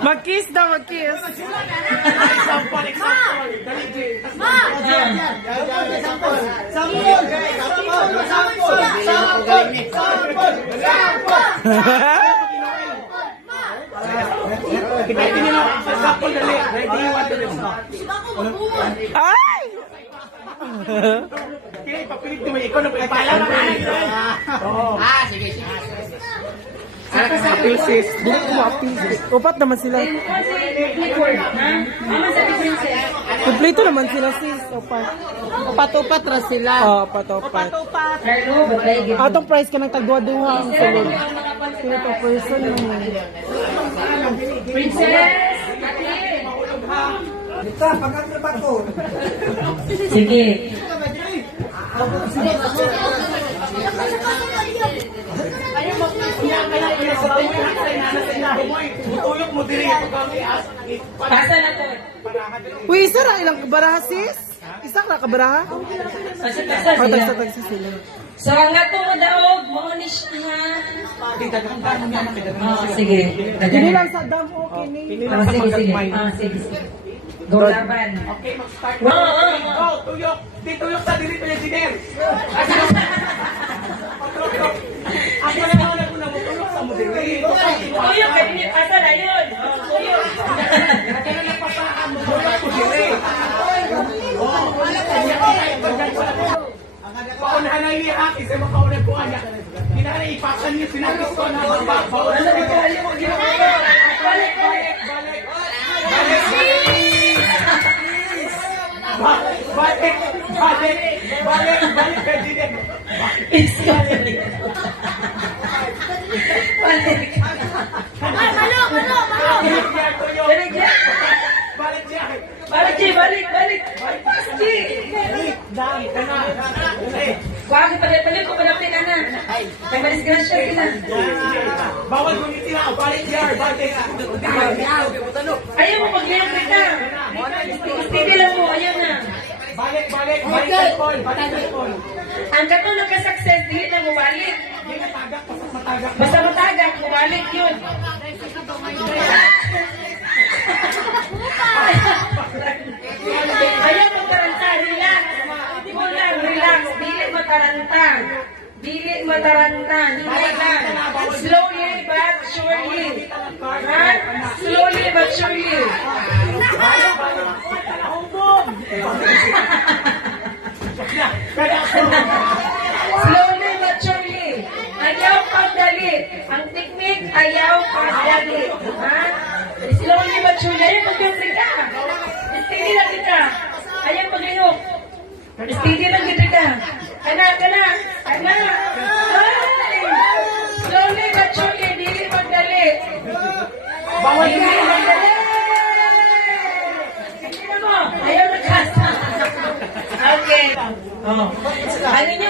Mag-kiss daw, mag-kiss. Example. Ay! Okay, papilit mo. Ikaw na pala. Sige. Apil sis. Bulit mo apil sis. Upat naman sila. Kompleto naman sila sis. Upat. Upat-upat ra sila. Oo, upat. Atong price ka ng tagduwa-duwa ang sulod. Sino to person yung... Sige. Tuyok mo diri Pasa na to. Uy, isa ra ilang kabaraha sis? Isa ra kabaraha? Pasa-pasa O, sila. tagsa sila. So, ang ato mo daog, maunish na. Sige. Hindi lang sa dam, okay ni. Sige. Go laban. Okay, mag-start. Go, tuyok. Di tuyok sa dili president. Ako na muna mo tuyok sa mo dili. Tuyok, kanina pasa na yun. Tuyok. Kaya nagpasaan mo tuyok mo dili. Paunahan na iyak, isa mo paunahan po kanya. Kinala ipasan niyo, sinabis ko na paunahan na balik. Balik, president. Balik. Pasti. Wag palit ko pala na. Kay disgrasya sila. Bawal gunitin na, balik yar, balik. Ayaw mo mag-iyak kita. Steady lang mo, ayaw na. Balik, balik. Ang kato nagka-success, hindi na bumalik. Basta matagak, bumalik yun. Ayaw mo taranta, relax. Relax. Dili mataranta. Hindi lang. Slowly but surely. Slowly but surely. Slowly but surely. Ayaw pagdali. Ang technique, ayaw pagdali. Slowly but surely. Ayaw pagdali ka. Steady lang kita. Ayaw pagdali. Steady lang kita. Kana. Ay! Slowly but surely. Dili pagdali. Bawal Dili pagdali. Ayaw na kasa. Okay. Ano nyo?